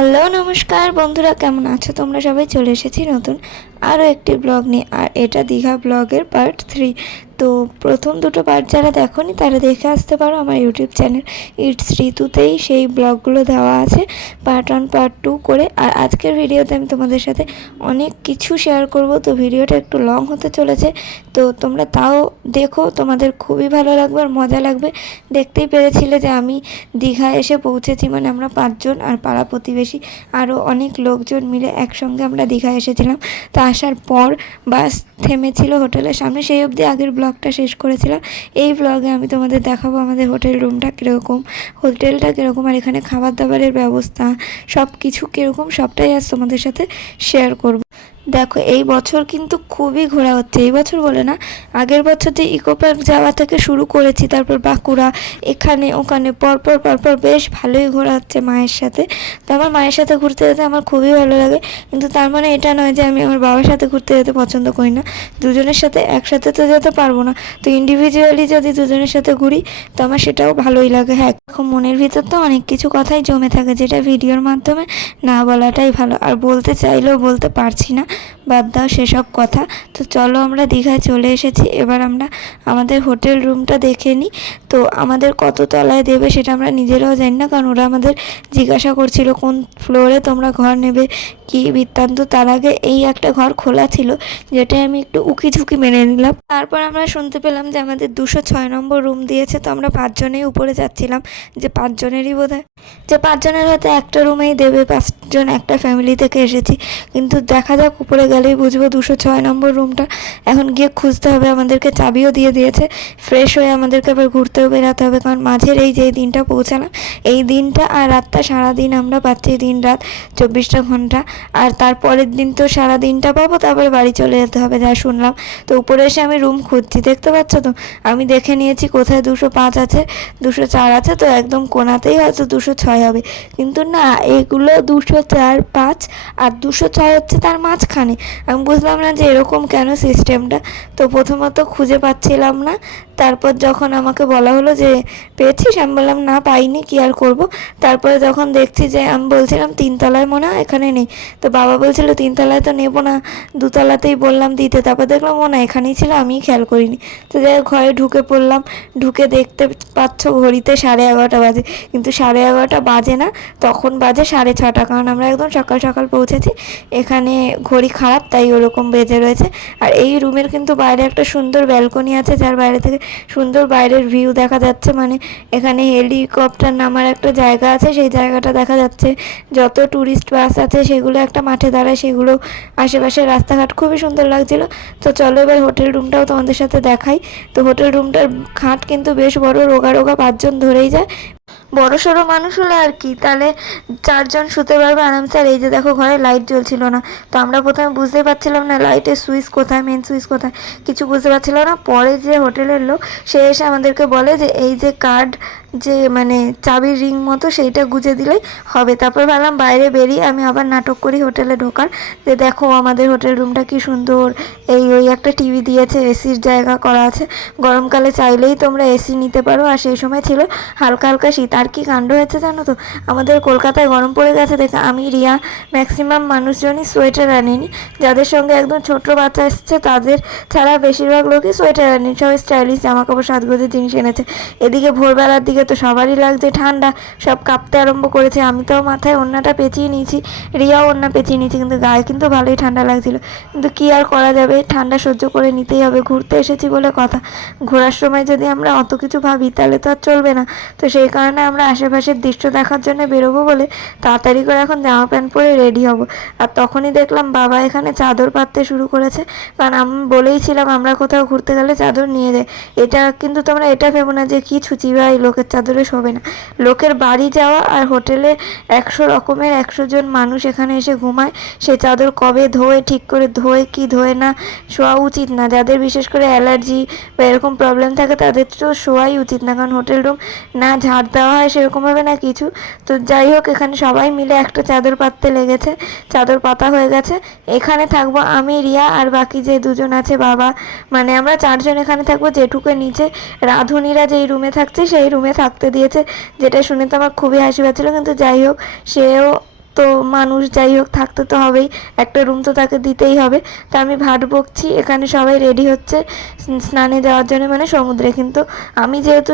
Hello নমস্কার বন্ধুরা, কেমন আছো তোমরা সবাই? চলে এসেছি নতুন আরও একটি ব্লগ নিয়ে। আর এটা দীঘা ব্লগের পার্ট 3। তো প্রথম দুটো পার্ট যারা দেখোনি তারা দেখে আসতে পারো আমার ইউটিউব চ্যানেল ইটস ঋতুতেই, সেই ব্লগগুলো দেওয়া আছে পার্ট 1 পার্ট 2 করে। আর আজকের ভিডিওতে আমি তোমাদের সাথে অনেক কিছু শেয়ার করব, তো ভিডিওটা একটু লং হতে চলেছে। তো তোমরা তাও দেখো, তোমাদের খুবই ভালো লাগবে আর মজা লাগবে। দেখতেই পেরেছিলে যে আমি দীঘা এসে পৌঁছেছি, মানে আমরা 5 জন আর পাড়া প্রতিবেশী আরও অনেক লোকজন মিলে একসঙ্গে আমরা দীঘা এসেছিলাম। তো আসার পর বাস থেমেছিল হোটেলের সামনে, সেই অবধি আগের ব্লগটা শেষ করেছিলাম। এই ব্লগে আমি তোমাদের দেখাবো আমাদের হোটেল রুমটা কীরকম, হোটেলটা কীরকম, আর এখানে খাবার দাবারের ব্যবস্থা সব কিছু কীরকম, সবটাই আজ তোমাদের সাথে শেয়ার করব। দেখো, এই বছর কিন্তু খুবই ঘোরা হচ্ছে। এই বছর বলে না, আগের বছর যে ইকো পার্ক যাওয়া থেকে শুরু করেছি, তারপর বাঁকুড়া, এখানে ওখানে পরপর বেশ ভালোই ঘোরা হচ্ছে মায়ের সাথে। তো আমার মায়ের সাথে ঘুরতে যেতে আমার খুবই ভালো লাগে, কিন্তু তার মানে এটা নয় যে আমি আমার বাবার সাথে ঘুরতে যেতে পছন্দ করি না। দুজনের সাথে একসাথে তো যেতে পারবো না, তো ইন্ডিভিজুয়ালি যদি দুজনের সাথে ঘুরি তো আমার সেটাও ভালোই লাগে। হ্যাঁ, এখন মনের ভিতর তো অনেক কিছু কথাই জমে থাকে, যেটা ভিডিওর মাধ্যমে না বলাটাই ভালো, আর বলতে চাইলেও বলতে পারছি না। বাদ দাও সেসব কথা। তো চলো, আমরা দীঘায় চলে এসেছি। এবার আমরা আমাদের হোটেল রুমটা দেখে নিই। তো আমাদের কত তলায় দেবে সেটা আমরা নিজেরাও জানি না, কারণ ওরা আমাদের জিজ্ঞাসা করছিল কোন ফ্লোরে তোমরা ঘর নেবে, কি বৃত্তান্ত। তার আগে এই একটা ঘর খোলা ছিল, যেটাই আমি একটু উকি ঝুঁকি মেনে নিলাম। তারপর আমরা শুনতে পেলাম যে আমাদের 206 নম্বর রুম দিয়েছে। তো আমরা 5 জনেই উপরে যাচ্ছিলাম, যে 5 জনেরই বোধহয়, যে 5 জনের হয়তো একটা রুমেই দেবে, 5 জন একটা ফ্যামিলি থেকে এসেছি। কিন্তু দেখা যাক, উপরে গেলেই বুঝবো 206 নম্বর রুমটা। এখন গিয়ে খুঁজতে হবে, আমাদেরকে চাবিও দিয়ে দিয়েছে। ফ্রেশ হয়ে আমাদেরকে আবার ঘুরতেও বেরাতে হবে, কারণ মাঝের এই যে দিনটা পৌঁছালাম, এই দিনটা আর রাতটা, সারাদিন আমরা পাচ্ছি দিন রাত 24টা ঘন্টা। আর তারপরের দিন তো সারা দিনটা পাবো, তারপরে বাড়ি চলে যেতে হবে যা শুনলাম। তো উপরে এসে আমি রুম খুঁজছি, দেখতে পাচ্ছ তো, আমি দেখে নিয়েছি কোথায় 205 আছে, 204 আছে। তো একদম কোনাতেই হয়তো 206 হবে, কিন্তু না, এগুলো 204, 5 আর 206 হচ্ছে তার মাঝখানে। আমি বুঝলাম না যে এরকম কেন সিস্টেমটা। তো প্রথমত খুঁজে পাচ্ছিলাম না, তারপর যখন আমাকে বলা হলো যে পেয়েছিস, আমি বললাম না পাইনি, কি আর করব। তারপরে যখন দেখছি যে, আমি বলছিলাম 3 তলায় মনে হয় এখানে নেই, তো বাবা বলছিল 3 তলায় তো নেবো না, 2 তলাতেই বললাম দিতে। তারপর দেখলাম ও না, এখানেই ছিল, আমিই খেয়াল করিনি। তো যাই হোক, ঘরে ঢুকে পড়লাম। ঢুকে দেখতে পাচ্ছ ঘড়িতে 11:30 বাজে, কিন্তু 11:30 বাজে না, তখন বাজে 6:30, কারণ আমরা একদম সকাল সকাল পৌঁছেছি। এখানে ঘড়ি খারাপ, তাই ওরকম বেজে রয়েছে। আর এই রুমের কিন্তু বাইরে একটা সুন্দর ব্যালকনি আছে, যার বাইরে থেকে সুন্দর বাইরের ভিউ দেখা যাচ্ছে। মানে এখানে হেলিকপ্টার নামার একটা জায়গা আছে, সেই জায়গাটা দেখা যাচ্ছে। যত ট্যুরিস্ট বাস আছে সেগুলো একটা মাঠে দাঁড়ায়, সেগুলো আশেপাশে রাস্তাঘাট খুবই সুন্দর লাগছিল। তো চলো এবার হোটেল রুমটাও তোমাদের সাথে দেখাই। তো হোটেল রুমটার খাট কিন্তু বেশ বড়, রোগা 5 জন ধরেই যায়। বড় সড়ো মানুষ হলে আর কি, তাহলে 4 জন শুতে পারবে আরামসে। আর এই যে দেখো, ঘরে লাইট জ্বলছিল না, তো আমরা প্রথমে বুঝতে পারছিলাম না লাইটের সুইচ কোথায়, মেন সুইচ কোথায়, কিছু বুঝতে পারছিলাম না। পরে যে হোটেলের লোক, সে এসে আমাদেরকে বলে যে এই যে কার্ড, যে মানে চাবির রিং মতো, সেইটা গুঁজে দিলেই হবে। তারপর ভাবলাম বাইরে বেরিয়ে আমি আবার নাটক করি হোটেলে ঢোকার, যে দেখো আমাদের হোটেল রুমটা কি সুন্দর। ওই একটা টিভি দিয়েছে, এসির জায়গা করা আছে, গরমকালে চাইলেই তোমরা এসি নিতে পারো। আর সেই সময় ছিল হালকা হালকা শীত। আর কি কাণ্ড হয়েছে জানো তো, আমাদের কলকাতায় গরম পড়ে গেছে দেখে আমি, রিয়া, ম্যাক্সিমাম মানুষজনই সোয়েটার আনেনি। যাদের সঙ্গে একদম ছোট বাচ্চা এসছে তাদের ছাড়া বেশিরভাগ লোকই সোয়েটার আনেনি, সবাই স্টাইলিশ জামাকাপড় সাজগোজের জিনিস এনেছে। এদিকে ভোরবেলার দিকে তো সবারই লাগছে ঠান্ডা, সব কাঁপতে আরম্ভ করেছে। আমি তো মাথায় ওড়নাটা পেঁচিয়ে নিয়েছি, রিয়াও ওড়না পেঁচিয়ে নিয়েছি, কিন্তু গায়ে কিন্তু ভালোই ঠান্ডা লাগছিল। কিন্তু কি আর করা যাবে, ঠান্ডা সহ্য করে নিতেই হবে, ঘুরতে এসেছি বলে কথা। ঘোরার সময় যদি আমরা অত কিছু ভাবি তাহলে তো আর চলবে না। তো সেই কারণে আমরা আশেপাশের দৃশ্য দেখার জন্য বেরোবো বলে তাড়াতাড়ি করে এখন জামা প্যান্ট পরে রেডি হব। আর তখনই দেখলাম বাবা এখানে চাদর পাততে শুরু করেছে, কারণ আমি বলেইছিলাম আমরা কোথাও ঘুরতে গেলে চাদর নিয়ে যাই। এটা কিন্তু তোমরা এটা ভেবো না যে কি ছুচি ভাই লোকের চাদরে শোবে না। লোকের বাড়ি যাওয়া আর হোটেলে 100 রকমের 100 জন মানুষ এখানে এসে ঘুমায়, সে চাদর কবে ধোয়, ঠিক করে ধোয় কি ধোয় না, শোয়া উচিত না। যাদের বিশেষ করে অ্যালার্জি বা এরকম প্রবলেম থাকে তাদের তো শোয়াই উচিত না, কারণ হোটেল রুম না ঝাড় দেওয়া হয় সেরকমভাবে না কিছু। তো যাই হোক, এখানে সবাই মিলে একটা চাদর পাততে লেগেছে, চাদর পাতা হয়ে গেছে। এখানে থাকবো আমি, রিয়া আর বাকি যে 2 জন আছে বাবা, মানে আমরা 4 জন এখানে থাকবো। যেটুকু নিচে রাঁধুনিরা যেই রুমে থাকছে সেই রুমে থাকতে দিয়েছে, যেটা শুনে তো আমার খুবই হাসি পাচ্ছিলো। কিন্তু যাই হোক, সেও তো মানুষ যাই হোক থাকতে তো হবেই, একটা রুম তো তাকে দিতেই হবে। তো আমি ভাট বকছি, এখানে সবাই রেডি হচ্ছে স্নানে যাওয়ার জন্য, মানে সমুদ্রে। কিন্তু আমি যেহেতু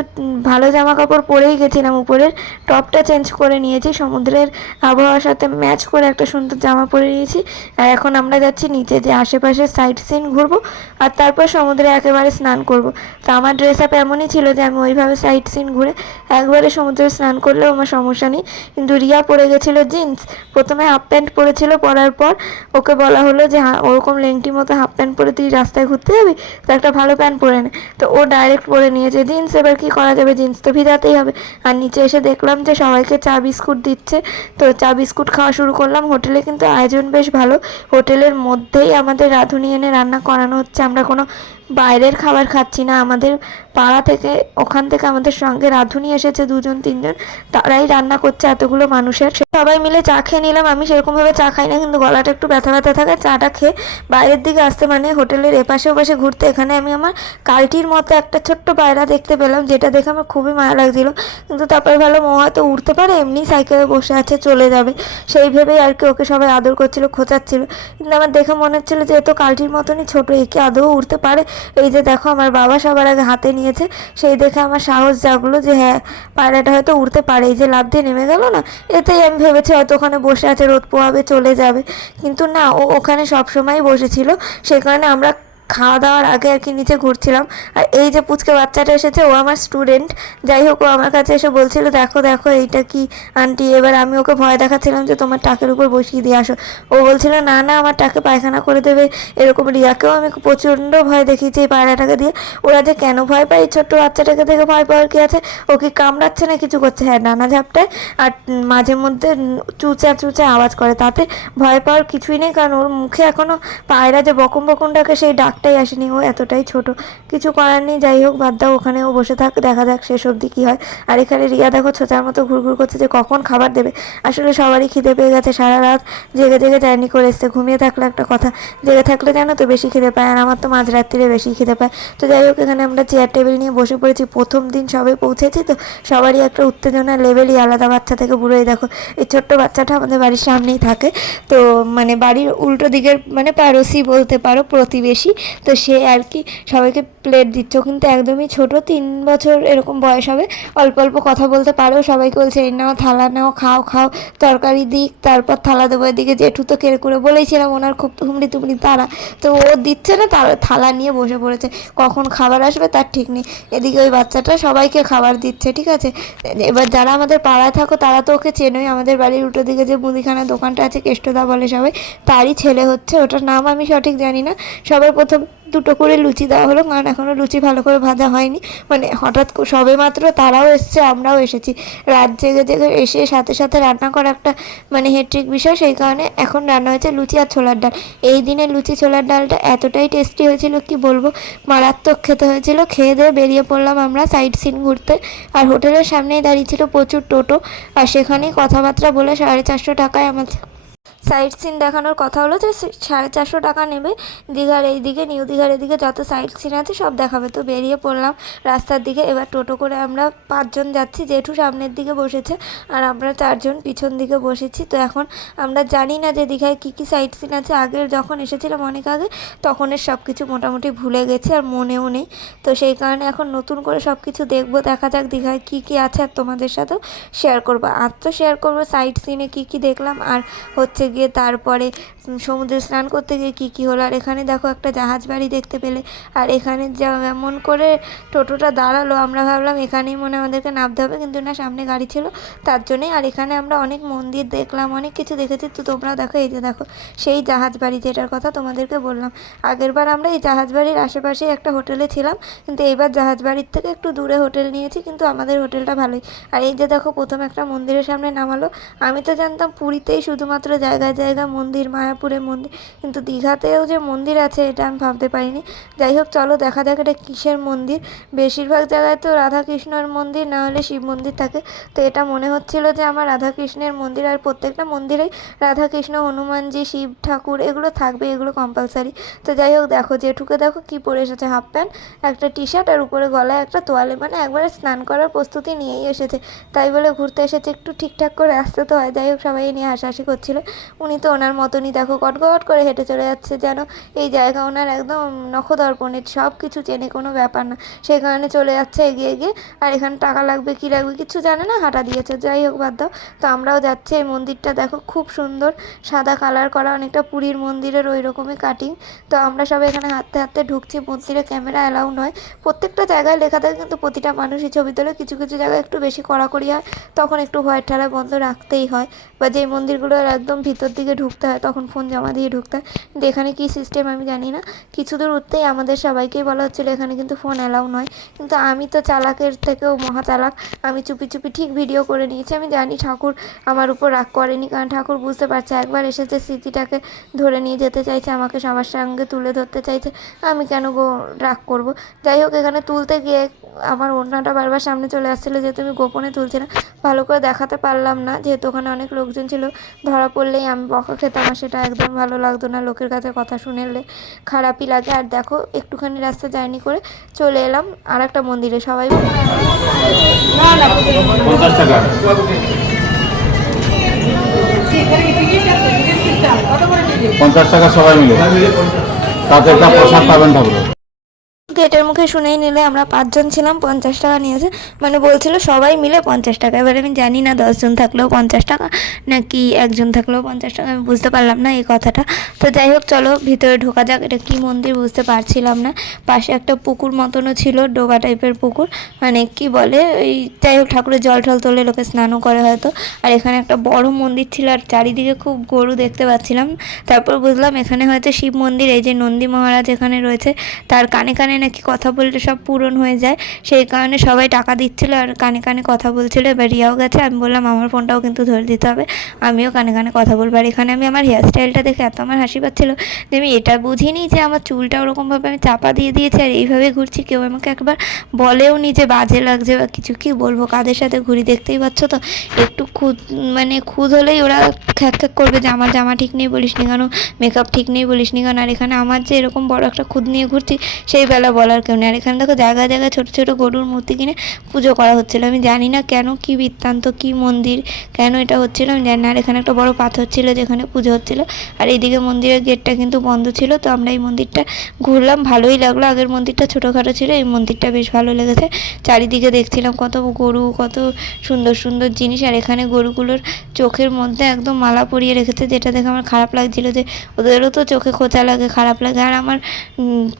ভালো জামা কাপড় পরেই গেছিলাম, উপরের টপটা চেঞ্জ করে নিয়েছি, সমুদ্রের আবহাওয়ার সাথে ম্যাচ করে একটা সুন্দর জামা পরে নিয়েছি। আর এখন আমরা যাচ্ছি নিচে, যে আশেপাশে সাইট সিন ঘুরবো আর তারপর সমুদ্রে একেবারে স্নান করব। তো আমার ড্রেস আপ এমনই ছিল যে আমি ওইভাবে সাইট সিন ঘুরে একবারে সমুদ্রে স্নান করলেও আমার সমস্যা নেই। কিন্তু রিয়া পরে গেছিলো জিন্স, প্রথমে হাফ প্যান্ট পরেছিল, পরার পর ওকে বলা হলো যে ওরকম লেংটি মতো হাফ প্যান্ট পরে তুই রাস্তায় ঘুরতে যাবি, তো একটা ভালো প্যান্ট পরে নে। তো ও ডাইরেক্ট পরে নিয়েছে জিন্স। এবার কি করা যাবে, জিন্স তো ভিজাতেই হবে। আর নিচে এসে দেখলাম যে সবাইকে চা বিস্কুট দিচ্ছে, তো চা বিস্কুট খাওয়া শুরু করলাম। হোটেলে কিন্তু আয়োজন বেশ ভালো, হোটেলের মধ্যেই আমাদের রাঁধুনি এনে রান্না করানো হচ্ছে। আমরা কোনো বাইরের খাবার খাচ্ছি না, আমাদের পাড়া থেকে, ওখান থেকে আমাদের সঙ্গে রাঁধুনি এসেছে 2-3 জন, তারাই রান্না করছে এতগুলো মানুষের। সবাই মিলে চা খেয়ে নিলাম। আমি সেরকমভাবে চা খাই না, কিন্তু গলাটা একটু ব্যথা ব্যথা থাকে, চাটা খেয়ে বাইরের দিকে আসতে, মানে হোটেলের এপাশে ওপাশে ঘুরতে, এখানে আমি আমার কালটির মতো একটা ছোট্ট পায়রা দেখতে পেলাম, যেটা দেখে আমার খুবই মায়া লাগছিল। কিন্তু তারপরে ভালো ও হয়তো উঠতে পারে, এমনি সাইকেলে বসে আছে, চলে যাবে, সেই ভেবেই আর কি ওকে সবাই আদর করছিল, খোঁচাচ্ছিল। কিন্তু আমার দেখে মনে হচ্ছিলো যে এ তো কালটির মতনই ছোটো, একে আদৌ উঠতে পারে। এই যে দেখো আমার বাবা সবার আগে হাতে নিয়েছে, সেই দেখে আমার সাহস জাগলো যে হ্যাঁ, পায়রাটা হয়তো উঠতে পারে। এই যে লাফ দিয়ে নেমে গেল না, এতেই আমি ভেবেছি হয়তো ওখানে বসে আছে, রোদ পোহাবে, চলে যাবে। কিন্তু না, ও ওখানে সবসময় বসেছিল। সেই কারণে আমরা খাওয়া দাওয়ার আগে আর কি নিচে ঘুরছিলাম। আর এই যে পুচকে বাচ্চাটা এসেছে, ও আমার স্টুডেন্ট। যাই হোক, ও আমার কাছে এসে বলছিল দেখো দেখো এইটা কি আন্টি। এবার আমি ওকে ভয় দেখাচ্ছিলাম যে তোমার টাকের উপর বসিয়ে দিয়ে আসো। ও বলছিল না না, আমার টাকে পায়খানা করে দেবে। এরকম রিয়াকেও আমি প্রচণ্ড ভয় দেখিয়েছি এই পায়রাটাকে দিয়ে। ওরা যে কেন ভয় পায়, এই ছোট্ট বাচ্চাটাকে দেখে ভয় পাওয়ার কি আছে? ও কি কামড়াচ্ছে না কিছু করছে? হ্যাঁ, নানা ঝাপটায় আর মাঝে মধ্যে চুচা চুচা আওয়াজ করে, তাতে ভয় পাওয়ার কিছুই নেই। কারণ ওর মুখে এখনও পায়রা যে বকম বকম ডাকে সেই ডাকটাই আসেনি, ও এতটাই ছোট, কিছু করার নেই। যাই হোক, বাদ দাও, ওখানেও বসে থাক, দেখা যাক শেষ অবধি কী হয়। আর এখানে রিয়া দেখো ছোচার মতো ঘুরঘুর করছে যে কখন খাবার দেবে। আসলে সবারই খিদে পেয়ে গেছে, সারা রাত জেগে জেগে জার্নি করে এসছে। ঘুমিয়ে থাকলে একটা কথা, জেগে থাকলে জানো তো বেশি খিদে পায়, আর আমার তো মাঝরাত্রিরে বেশি খিদে পায়। তো যাই হোক, এখানে আমরা চেয়ার টেবিল নিয়ে বসে পড়েছি। প্রথম দিন সবে পৌঁছেছি, তো সবারই একটা উত্তেজনার লেভেলই আলাদা। বাচ্চা থেকে বুড়োই দেখো, এই ছোট্ট বাচ্চাটা আমাদের বাড়ির সামনেই থাকে, তো মানে বাড়ির উল্টো দিকের, মানে পাড়োশি বলতে পারো, প্রতিবেশী। তো সে আর কি সবাইকে প্লেট দিচ্ছ, কিন্তু একদমই ছোট, 3 বছর এরকম বয়স হবে, অল্প অল্প কথা বলতে পারেও। সবাইকে বলছে এই নাও থালা নাও, খাও খাও, তরকারি দিক, তারপর থালা দেবো। এদিকে জেঠু তো কেড়ে করে বলেছিলাম ওনার খুব হুমড়ি তুমড়ি তারা, তো ও দিচ্ছে না, তার থালা নিয়ে বসে পড়েছে, কখন খাবার আসবে তার ঠিক নেই। এদিকে ওই বাচ্চাটা সবাইকে খাবার দিচ্ছে, ঠিক আছে। এবার যারা আমাদের পাড়ায় থাকো তারা তো ওকে চেনোই, আমাদের বাড়ির উল্টো দিকে যে মুদিখানার দোকানটা আছে, কেষ্টদা বলে সবাই, তারই ছেলে হচ্ছে, ওটার নাম আমি সঠিক জানি না। সবার প্রথম 2টো করে লুচি দেওয়া হলো, কারণ এখনও লুচি ভালো করে ভাজা হয়নি, মানে হঠাৎ সবে মাত্র তারাও এসছে, আমরাও এসেছি, রাত জেগে জেগে এসে সাথে সাথে রান্না করা একটা মানে হেট্রিক বিষয়। সেই কারণে এখন রান্না হয়েছে লুচি আর ছোলার ডাল। এই দিনে লুচি ছোলার ডালটা এতটাই টেস্টি হয়েছিল কি বলবো, মারাত্মক খেতে হয়েছিল। খেয়ে দিয়ে বেরিয়ে পড়লাম আমরা সাইট সিন ঘুরতে। আর হোটেলের সামনেই দাঁড়িয়ে ছিল প্রচুর টোটো, আর সেখানেই কথাবার্তা বলে 450 টাকায় আমাদের সাইট সিন দেখানোর কথা হলো যে 450 টাকা নেবে। দীঘার এইদিকে, নিউ দীঘার এদিকে যত সাইট সিন আছে সব দেখাবে। তো বেরিয়ে পড়লাম রাস্তার দিকে। এবার টোটো করে আমরা 5 জন যাচ্ছি, জেঠু সামনের দিকে বসেছে আর আমরা 4 জন পিছন দিকে বসেছি। তো এখন আমরা জানি না যে দীঘায় কী কী সাইট সিন আছে। আগের যখন এসেছিলাম অনেক আগে, তখনের সব কিছু মোটামুটি ভুলে গেছি আর মনেও নেই। তো সেই কারণে এখন নতুন করে সব কিছু দেখবো, দেখা যাক দীঘায় কী কী আছে, আর তোমাদের সাথেও শেয়ার করবো। আর তো শেয়ার করবো সাইট সিনে কী কী দেখলাম, আর হচ্ছে গিয়ে তারপরে সমুদ্রে স্নান করতে গিয়ে কী কী হলো। আর এখানে দেখো একটা জাহাজ বাড়ি দেখতে পেলে, আর এখানে যেমন করে টোটোটা দাঁড়ালো, আমরা ভাবলাম এখানেই মনে আমাদেরকে নামতে হবে, কিন্তু না, সামনে গাড়ি ছিল, তার জন্যই। আর এখানে আমরা অনেক মন্দির দেখলাম, অনেক কিছু দেখেছি। তো তোমরাও দেখো, এই যে দেখো সেই জাহাজ বাড়ি যেটার কথা তোমাদেরকে বললাম। আগেরবার আমরা এই জাহাজ বাড়ির আশেপাশেই একটা হোটেলে ছিলাম, কিন্তু এইবার জাহাজ বাড়ির থেকে একটু দূরে হোটেল নিয়েছি, কিন্তু আমাদের হোটেলটা ভালোই। আর এই যে দেখো প্রথম একটা মন্দিরের সামনে নামালো। আমি তো জানতাম পুরীতেই শুধুমাত্র জায়গা জায়গায় জায়গায় মন্দির, মায়াপুরে মন্দির, কিন্তু দীঘাতেও যে মন্দির আছে এটা আমি ভাবতে পারিনি। যাই হোক চলো দেখা যাক এটা কিসের মন্দির। বেশিরভাগ জায়গায় তো রাধাকৃষ্ণের মন্দির না হলে শিব মন্দির থাকে, তো এটা মনে হচ্ছিল যে আমার রাধাকৃষ্ণের মন্দির। আর প্রত্যেকটা মন্দিরেই রাধাকৃষ্ণ, হনুমানজি, শিব ঠাকুর এগুলো থাকবে, এগুলো কম্পালসারি। তো যাই হোক দেখো জেঠুকে দেখো কি পরে এসেছে, হাফ প্যান্ট, একটা টি শার্ট আর উপরে গলায় একটা তোয়ালে, মানে একবারে স্নান করার প্রস্তুতি নিয়েই এসেছে। তাই বলে ঘুরতে এসেছে, একটু ঠিকঠাক করে আসতে তো হয়। যাই হোক সবাই নিয়ে হাসাহাসি করছিল। উনি তো ওনার মতনই দেখো গটগট করে হেঁটে চলে যাচ্ছে, যেন এই জায়গা ওনার একদম নখদর্পণে, সব কিছু চেনে, কোনো ব্যাপার না। সেই কারণে চলে যাচ্ছে এগিয়ে এগিয়ে। আর এখানে টাকা লাগবে কী লাগবে কিছু জানে না, হাঁটা দিয়েছে। যাই হোক বাদ দাও। তো আমরাও যাচ্ছি। এই মন্দিরটা দেখো খুব সুন্দর, সাদা কালার করা, অনেকটা পুরীর মন্দিরের ওই রকমই কাটিং। তো আমরা সবাই এখানে হাঁটতে হাঁটতে ঢুকছি। মন্দিরে ক্যামেরা অ্যালাউ নয়, প্রত্যেকটা জায়গায় লেখা থাকে, কিন্তু প্রতিটা মানুষই ছবি তোলে। কিছু কিছু জায়গায় একটু বেশি কড়াকড়ি হয়, তখন একটু ভয়ের ঠাড়া বন্ধ রাখতেই হয়। বা যেই মন্দিরগুলোর একদম ভিতর দিকে ঢুকতে হয় তখন ফোন জমা দিয়ে ঢুকতে হয়। কিন্তু এখানে কী সিস্টেম আমি জানি না। কিছু দূর উঠতেই আমাদের সবাইকেই বলা হচ্ছিলো এখানে কিন্তু ফোন অ্যালাউ নয়। কিন্তু আমি তো চালাকের থেকেও মহা চালাক, আমি চুপি চুপি ঠিক ভিডিও করে নিয়েছি। আমি জানি ঠাকুর আমার উপর রাগ করেনি, কারণ ঠাকুর বুঝতে পারছে একবার এসেছে, স্মৃতিটাকে ধরে নিয়ে যেতে চাইছে, আমাকে সবার সঙ্গে তুলে ধরতে চাইছে, আমি কেন রাগ করব। যাই হোক এখানে তুলতে গিয়ে আমার ওড়নাটা বারবার সামনে চলে আসছিলো, যেহেতু আমি গোপনে তুলছি না, ভালো করে দেখাতে পারলাম না, যেহেতু ওখানে অনেক লোকজন ছিল। ধরা পড়লেই আমি বকা খেতাম, আর সেটা একদম ভালো লাগতো না। লোকের কাছে কথা শুনেলে খারাপই লাগে। আর দেখো একটুখানি রাস্তা জার্নি করে চলে এলাম আর একটা মন্দিরে। সবাই 50 টাকা। 50 টাকা সবাই মিলে, তাতে একটা প্রসাদ পাবেন ঠাকুর। গেটের মুখে শুনেই নিলে আমরা 5 জন ছিলাম, 50 টাকা নিয়েছে, মানে বলছিল সবাই মিলে 50 টাকা। এবার আমি জানি না 10 জন থাকলেও 50 টাকা নাকি একজন থাকলেও 50 টাকা, আমি বুঝতে পারলাম না এই কথাটা। তো যাই হোক চলো ভিতরে ঢোকা যাক। এটা কি মন্দির বুঝতে পারছিলাম না। পাশে একটা পুকুর মতনও ছিল, ডোবা টাইপের পুকুর, মানে কি বলে এই, যাই হোক ঠাকুরের জল ঠল তোলে, লোকে স্নানও করে হয়তো। আর এখানে একটা বড় মন্দির ছিল, আর চারিদিকে খুব গরু দেখতে পাচ্ছিলাম। তারপর বুঝলাম এখানে হয়তো শিব মন্দির। এই যে নন্দী মহারাজ এখানে রয়েছে, তার কানে কানে নাকি কথা বললে সব পূরণ হয়ে যায়, সেই কারণে সবাই টাকা দিচ্ছিল আর কানে কানে কথা বলছিল। এবার রিয়াও গেছে, আমি বললাম আমার ফোনটাও কিন্তু ধরে দিতে হবে, আমিও কানে কানে কথা বলবো। আর এখানে আমি আমার হেয়ারস্টাইলটা দেখে এত আমার হাসি পাচ্ছিল যে আমি এটা বুঝিনি যে আমার চুলটা ওরকমভাবে আমি চাপা দিয়ে দিয়েছি আর এইভাবে ঘুরছি। কেউ আমাকে একবার বলেও নি যে বাজে লাগছে বা কিছু। কি বলবো, কাদের সাথে ঘুরি দেখতেই পাচ্ছ তো। একটু খুদ হলেই ওরা খ্যাক খ্যাক করবে যে আমার জামা ঠিক নেই বলিস নি কেন, মেকআপ ঠিক নেই বলিস নি কেন। আর এখানে আমার যে এরকম বড় একটা খুদ নিয়ে ঘুরছি সেই বেলা বলার কেউ নেই। আর এখানে দেখো জায়গায় জায়গায় ছোটো ছোটো গরুর মূর্তি কিনে পুজো করা হচ্ছিলো। আমি জানি না কেন, কি বৃত্তান্ত, কি মন্দির, কেন এটা হচ্ছিলো আমি জানি না। আর এখানে একটা বড় পাথর ছিল যেখানে পুজো হচ্ছিলো। আর এইদিকে মন্দিরের গেটটা কিন্তু বন্ধ ছিল। তো আমরা এই মন্দিরটা ঘুরলাম, ভালোই লাগলো। আগের মন্দিরটা ছোটোখাটো ছিল, এই মন্দিরটা বেশ ভালো লেগেছে। চারিদিকে দেখছিলাম কত গরু, কত সুন্দর সুন্দর জিনিস। আর এখানে গরুগুলোর চোখের মধ্যে একদম মালা পরিয়ে রেখেছে, যেটা দেখে আমার খারাপ লাগছিল যে ওদেরও তো চোখে খোঁচা লাগে, খারাপ লাগে। আর আমার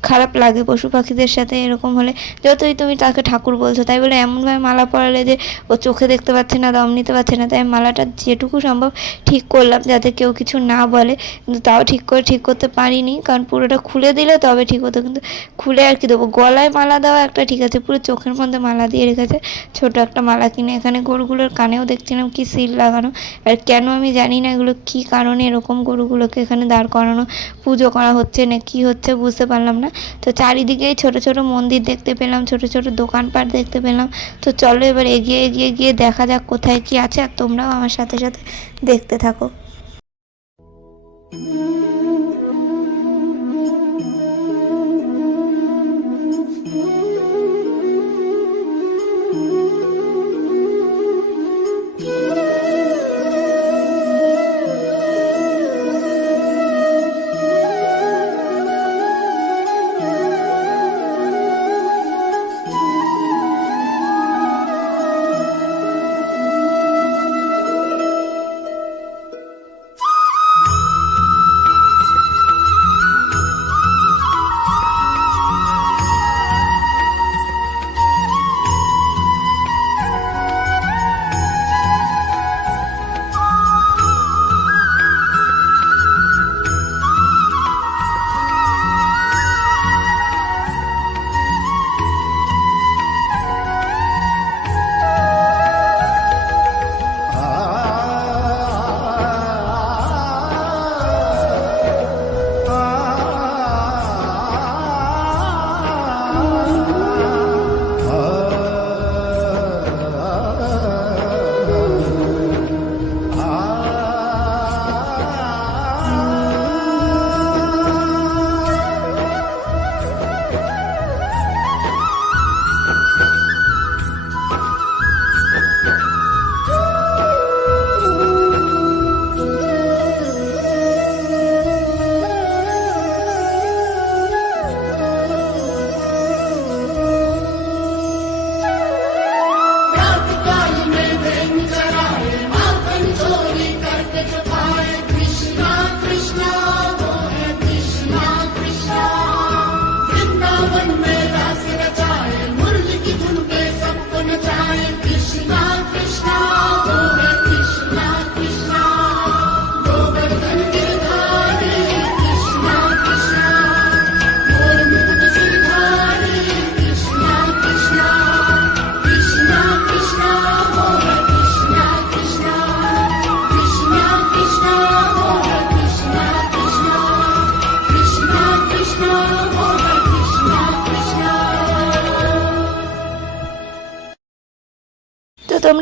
খারাপ লাগে পশু পাখিদের সাথে এরকম হলে, যতই তুমি তাকে ঠাকুর বলছো, তাই বলে এমনভাবে মালা পরালে যে ও চোখে দেখতে পাচ্ছে না, দম নিতে পারছে না। তাই মালাটা যেটুকু সম্ভব ঠিক করলাম যাতে কেউ কিছু না বলে, কিন্তু তাও ঠিক করতে পারিনি, কারণ পুরোটা খুলে দিলে তবে ঠিক হতো। কিন্তু খুলে আর কি দেবো, গলায় মালা দেওয়া একটা ঠিক আছে, পুরো চোখের মধ্যে মালা দিয়ে রেখেছে। ছোট একটা মালা কিনে এখানে গরুগুলোর কানেও দেখছিলাম কি সিল লাগানো। আর কেন আমি জানি না এগুলো কি কারণে এরকম গরুগুলোকে এখানে দাঁড় করানো, পুজো করা হচ্ছে না কি হচ্ছে বুঝতে পারলাম না। তো চারিদিকেই ছোট ছোট মন্দির দেখতে পেলাম, ছোট ছোট দোকানপাট দেখতে পেলাম। তো চলো এবার এগিয়ে এগিয়ে গিয়ে দেখা যাক কোথায় কি আছে, আর তোমরাও আমার সাথে সাথে দেখতে থাকো।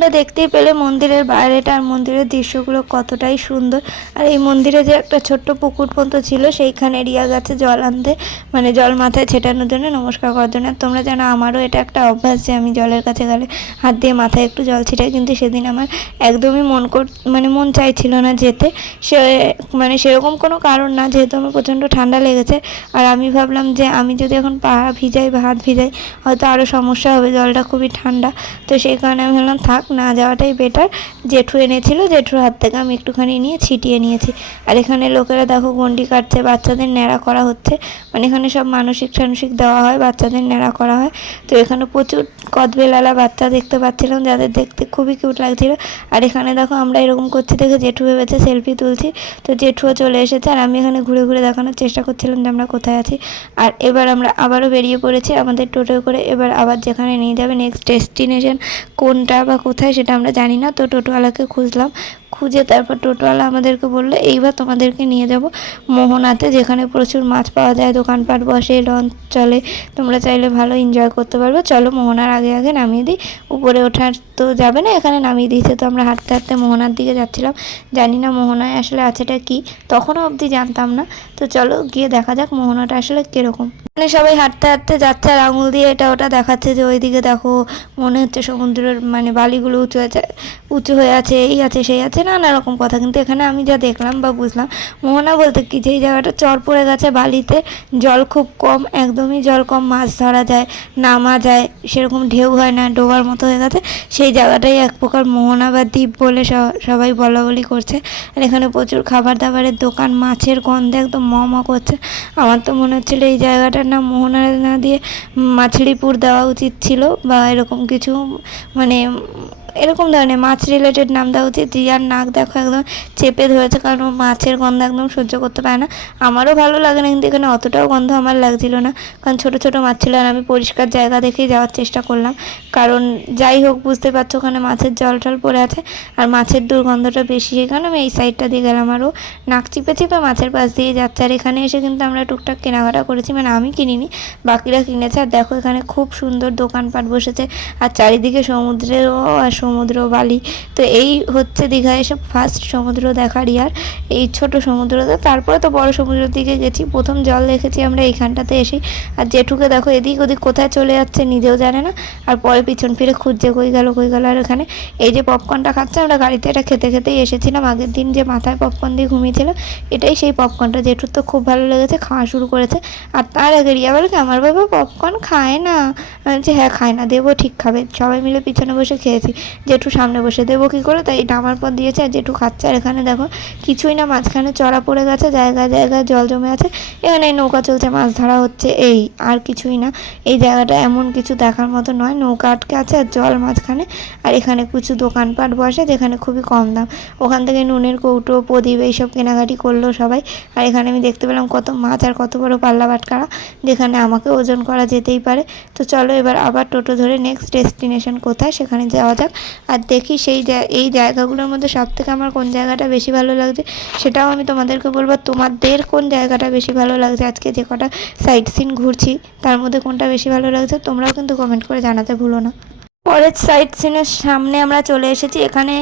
তোমরা দেখতেই পেলে মন্দিরের বাইরেটা আর মন্দিরের দৃশ্যগুলো কতটাই সুন্দর। আর এই মন্দিরে যে একটা ছোট্ট পুকুর পর্যন্ত ছিল, সেইখানে রিয়া গেছে জল আনতে, মানে জল মাথায় ছেটানোর জন্য, নমস্কার করার জন্য। আর তোমরা জানো আমারও এটা একটা অভ্যাস যে আমি জলের কাছে গেলে হাত দিয়ে মাথায় একটু জল ছিটাই, কিন্তু সেদিন আমার একদমই মন চাইছিল না যেতে। সে মানে সেরকম কোনো কারণ না, যেহেতু আমার প্রচণ্ড ঠান্ডা লেগেছে। আর আমি ভাবলাম যে আমি যদি এখন পা ভিজাই বা হাত ভিজাই হয়তো আরও সমস্যা হবে, জলটা খুবই ঠান্ডা। তো সেই কারণে আমি ভাবলাম থাক, না যাওয়াটাই বেটার। জেঠু এনেছিল, জেঠুর হাত থেকে আমি একটুখানি নিয়ে ছিটিয়ে নিয়েছি। আর এখানে লোকেরা দেখো গন্ডি কাটছে, বাচ্চাদের ন্যাড়া করা হচ্ছে, মানে এখানে সব মানসিক টানসিক দেওয়া হয়, বাচ্চাদের ন্যাড়া করা হয়। তো এখানে প্রচুর কদবেলালা বাচ্চা দেখতে পাচ্ছিলাম, যাদের দেখতে খুবই কিউট লাগছিল। আর এখানে দেখো আমরা এরকম করছি দেখে জেঠু ভেবেছে সেলফি তুলছি, তো জেঠুও চলে এসেছে। আর আমি এখানে ঘুরে ঘুরে দেখানোর চেষ্টা করছিলাম যে আমরা কোথায় আছি। আর এবার আমরা আবারও বেরিয়ে পড়েছি আমাদের টোটো করে। এবার আবার যেখানে নিয়ে যাবে, নেক্সট ডেস্টিনেশন কোনটা বা কোথায় সেটা আমরা জানি না। তো টোটোওয়ালাকে খুঁজলাম, খুঁজে তারপর টোটোওয়ালা আমাদেরকে বললো এইবার তোমাদেরকে নিয়ে যাব মোহনাতে, যেখানে প্রচুর মাছ পাওয়া যায়, দোকানপাট বসে, লঞ্চ চলে, তোমরা চাইলে ভালো এনজয় করতে পারবে। চলো মোহনার আগে আগে নামিয়ে দিই, উপরে ওঠার তো যাবে না, এখানে নামিয়ে দিয়েছে। তো আমরা হাঁটতে হাঁটতে মোহনার দিকে যাচ্ছিলাম, জানি না মোহনায় আসলে আছেটা কি, তখনও অবধি জানতাম না। তো চলো গিয়ে দেখা যাক মোহনাটা আসলে কীরকম। মানে সবাই হাঁটতে হাঁটতে যাচ্ছে আর আঙুল দিয়ে এটা ওটা দেখাচ্ছে যে ওইদিকে দেখো, মনে হচ্ছে সমুদ্রের মানে বালিগুলো উঁচু হয়ে আছে, এই আছে সেই আছে, নানা রকম কথা। কিন্তু এখানে আমি যা দেখলাম বা বুঝলাম, মোহনা বলতে কি যে এই জায়গাটা চর পড়ে গেছে বালিতে, জল খুব কম, একদমই জল কম, মাছ ধরা যায়, নামা যায়, সেরকম ঢেউ হয় না, ডোবার মতো হয়ে গেছে। সেই জায়গাটাই এক প্রকার মোহনা বা দ্বীপ বলে সবাই বলা বলি করছে। আর এখানে প্রচুর খাবার দাবারের দোকান, মাছের গন্ধে একদম ম করছে। আমার তো মনে হচ্ছিলো এই জায়গাটার নাম মোহনা না দিয়ে মাছড়িপুর দেওয়া উচিত ছিল, বা এরকম কিছু, মানে এরকম ধরনের মাছ রিলেটেড নাম দেওয়া উচিত। রিয়ার নাক দেখো একদম চেপে ধরেছে, কারণ ও মাছের গন্ধ একদম সহ্য করতে পারে না। আমারও ভালো লাগে না, কিন্তু এখানে অতটাও গন্ধ আমার লাগছিল না, কারণ ছোটো ছোটো মাছ ছিল। আর আমি পরিষ্কার জায়গা দেখেই যাওয়ার চেষ্টা করলাম, কারণ যাই হোক বুঝতে পারছো ওখানে মাছের জল টল পড়ে আছে আর মাছের দুর্গন্ধটা বেশি, সেই কারণে আমি এই সাইডটা দিয়ে গেলাম। আরও নাক চিপে চিপে মাছের পাশ দিয়ে যাচ্ছে। আর এখানে এসে কিন্তু আমরা টুকটাক কেনাকাটা করেছি, মানে আমি কিনিনি, বাকিরা কিনেছে। আর দেখো এখানে খুব সুন্দর দোকানপাট বসেছে, আর চারিদিকে সমুদ্রেরও আর সমুদ্র বালি। তো এই হচ্ছে দীঘায় এসে ফার্স্ট সমুদ্র দেখার ইয়ার, এই ছোট সমুদ্রতে। তারপরে তো বড় সমুদ্রের দিকে গেছি, প্রথম জল দেখেছি আমরা এইখানটাতে এসেই। আর জেঠুকে দেখো এদিক ওদিক কোথায় চলে যাচ্ছে নিজেও জানে না, আর পরে পিছন ফিরে খুঁজছে কই গেল কই গেল। আর এখানে এই যে পপকর্নটা খাচ্ছে, আমরা গাড়িতে এটা খেতে খেতেই এসেছিলাম। আগের দিন যে মাথায় পপকর্ন দিয়ে ঘুমিয়েছিলাম, এটাই সেই পপকর্নটা। জেঠুর তো খুব ভালো লেগেছে, খাওয়া শুরু করেছে। আর তার আগে রিয়া বলে কি আমার বাবা পপকর্ন খায় না, আমি বলছি হ্যাঁ খায় না, দেবো ঠিক খাবে। সবাই মিলে পিছনে বসে খেয়েছি, জেঠু সামনে বসে, দেবো কী করে, তাই নামার পর দিয়েছে। আর জেঠু খাচ্ছে। আর এখানে দেখো কিছুই না, মাঝখানে চড়া পড়ে গেছে, জায়গায় জায়গায় জল জমে আছে, এখানে নৌকা চলছে, মাছ ধরা হচ্ছে, এই আর কিছুই না। এই জায়গাটা এমন কিছু দেখার মতো নয়, নৌকা আটকে আছে আর জল মাঝখানে। আর এখানে কিছু দোকানপাট বসে যেখানে খুবই কম দাম, ওখান থেকে নুনের কৌটো, প্রদীপ এইসব কেনাকাটি করলো সবাই। আর এখানে আমি দেখতে পেলাম কত মাছ আর কত বড় পাল্লা বাটকারা, যেখানে আমাকে ওজন করা যেতেই পারে। তো চলো এবার আবার টোটো ধরে নেক্সট ডেস্টিনেশন কোথায় সেখানে যাওয়া যাক, আর দেখি এই জায়গাগুলোর মধ্যে সবথেকে আমার কোন জায়গাটা বেশি ভালো লাগছে সেটাও আমি তোমাদেরকে বলবো। তোমাদের কোন জায়গাটা বেশি ভালো লাগছে, আজকে যে কটা সাইট সিন ঘুরছি তার মধ্যে কোনটা বেশি ভালো লাগছে তোমরাও কিন্তু কমেন্ট করে জানাতে ভুলো না। পরের সাইট সিনের সামনে আমরা চলে এসেছি। এখানে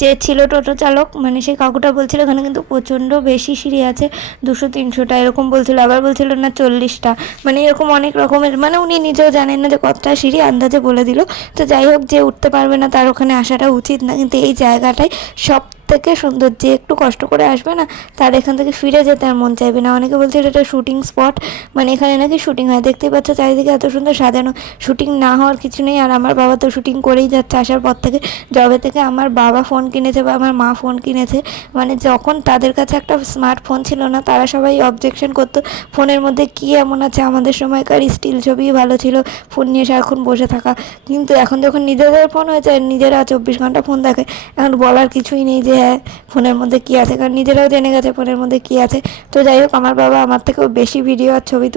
যে ছিল টোটো চালক, মানে সেই কাকুটা বলছিল এখানে কিন্তু প্রচণ্ড বেশি সিঁড়ি আছে, 200-300টা এরকম বলছিল, আবার বলছিল না 40টা, মানে এরকম অনেক রকমের, মানে উনি নিজেও জানেন না যে কতটা সিঁড়ি, আন্দাজে বলে দিল। তো যাই হোক, যে উঠতে পারবে না তার ওখানে আসাটা উচিত না, কিন্তু এই জায়গাটাই সব থেকে সুন্দর। যে একটু কষ্ট করে আসবে না তার এখান থেকে ফিরে যেতে আর মন চাইবে না। অনেকে বলছে এটা শুটিং স্পট, মানে এখানে নাকি শুটিং হয়। দেখতেই পাচ্ছ চারিদিকে এত সুন্দর সাজানো, শুটিং না হওয়ার কিছু নেই। আর আমার বাবা তো শুটিং করেই যাচ্ছে আসার পর থেকে, যবে থেকে আমার বাবা ফোন কিনেছে বা আমার মা ফোন কিনেছে, মানে যখন তাদের কাছে একটা স্মার্টফোন ছিল না তারা সবাই অবজেকশন করতো ফোনের মধ্যে কী এমন আছে, আমাদের সময়কার স্টিল ছবিই ভালো ছিল ফোন নিয়ে সারাক্ষণ বসে থাকা। কিন্তু এখন যখন নিজেদের ফোন হয়েছে, নিজেরা 24 ঘন্টা ফোন দেখে, এখন বলার কিছুই নেই যে হ্যাঁ ফোনের মধ্যে কী আছে, কারণ নিজেরাও জেনে গেছে ফোনের মধ্যে কী আছে। তো যাই হোক, আমার বাবা আমার থেকেও বেশি ভিডিও আর ছবি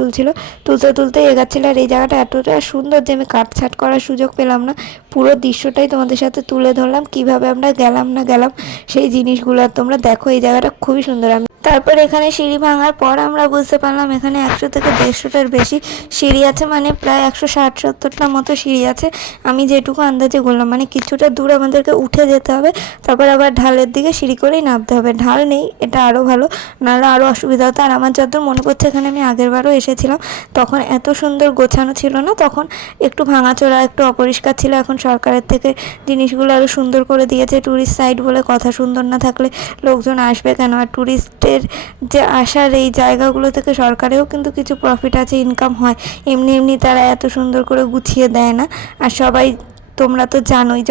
তুলতে এগাচ্ছিল। আর এই জায়গাটা এতটা সুন্দর যে আমি কাটছাট করার সুযোগ পেলাম না, পুরো দৃশ্যটাই তোমাদের সাথে তুলে ধরলাম, কিভাবে আমরা গেলাম না গেলাম সেই জিনিসগুলো। আর তোমরা দেখো এই জায়গাটা খুবই সুন্দর। আমি তারপর এখানে সিঁড়ি ভাঙার পর আমরা বুঝতে পারলাম এখানে 100 থেকে 150টার বেশি সিঁড়ি আছে, মানে প্রায় 160-70টার মতো সিঁড়ি আছে। আমি যেটুকু আন্দাজে করলাম, মানে কিছুটা দূর আমাদেরকে উঠে যেতে হবে, তারপর আবার ঢালের দিকে সিঁড়ি করেই নামতে হবে। ঢাল নেই, এটা আরও ভালো, নাহলে আরও অসুবিধা হতো। আর আমার যতদূর মনে পড়ছে এখানে আমি আগেরবারও এসেছিলাম, তখন এত সুন্দর গোছানো ছিল না, তখন একটু ভাঙাচোরা, একটু অপরিষ্কার ছিল। এখন সরকারের থেকে জিনিসগুলো আরও সুন্দর করে দিয়েছে। ট্যুরিস্ট সাইট বলে কথা, সুন্দর না থাকলে লোকজন আসবে কেন? আর ট্যুরিস্টের যে আসার এই জায়গাগুলো থেকে সরকারেও কিন্তু কিছু প্রফিট আছে, ইনকাম হয়। এমনি এমনি তারা এত সুন্দর করে গুছিয়ে দেয় না। আর সবাই, তোমরা তো জানোই,